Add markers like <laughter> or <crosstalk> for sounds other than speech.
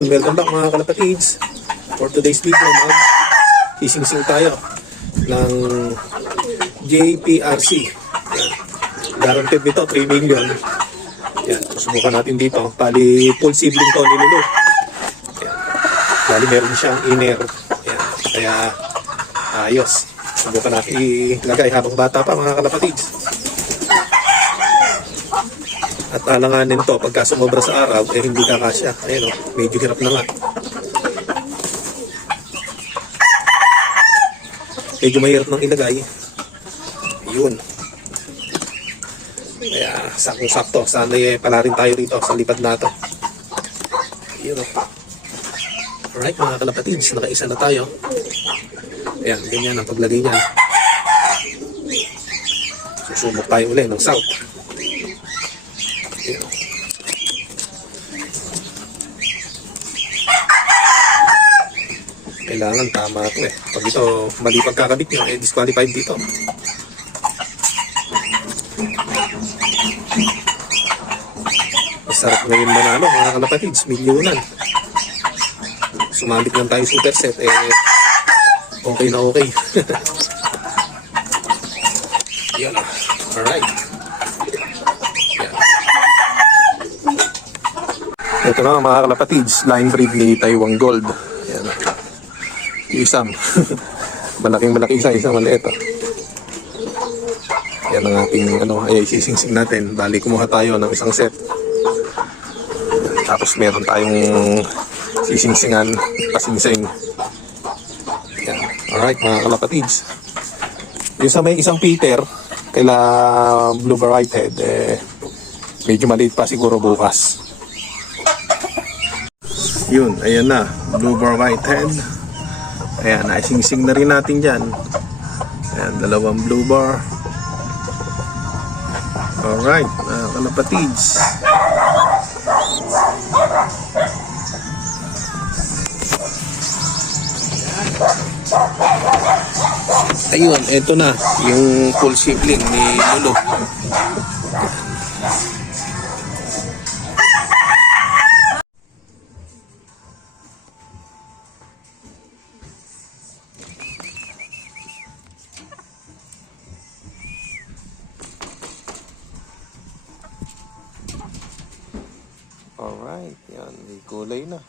Welcome back mga kalapatids. For today's video, mag sising tayo ng JPRC. Guaranteed nito, 3 million. Yan, subukan natin dito. Bali, full sibling to ni Lulu. Yan. Meron siyang inner. Kaya, ayos. Subukan natin ilagay habang bata pa mga kalapatids. At alanganin to, pagka sumobra sa araw, eh hindi kakasya. Ayun o, medyo hirap na nga. Medyo mahirap nang ilagay. Yun. Kaya, sakong-sakto. Sana eh, pala rin tayo dito sa lipad na to. Yun o. Alright, mga kalapatids, nakaisa na tayo. Ayan, ganyan ang paglagay niyan. Susubok tayo uli ng south. Kailangan tama ito eh. Pag ito mali pagkakabit nyo, eh disqualified dito. Masarap na yung manalo mga kalapatids, milyonan. Sumabit lang tayo super set, eh okay na okay. <laughs> Yan. Alright. Yan. Ito na mga kalapatids, line breed ni Taiwan Gold. Yan. Yung isang. <laughs> malaking malaki isa, isang maliit. ah. Yan ang ating ano, ay sisingsing natin. Bali, kumuha tayo ng isang set. Tapos meron tayong sisingsingan, pasingsing. Yan. Alright, mga kalapatids. Yung sa may isang Peter, kaila Blue Whitehead, eh, medyo maliit pa siguro bukas. Yun, ayan na. Blue bar whitehead. Ayan, naisingsing na rin natin dyan. Ayan, dalawang blue bar. Alright, mga kalapatids. Ayun, eto na. Yung full sibling ni Lolo. Alright, yan. May kulay na.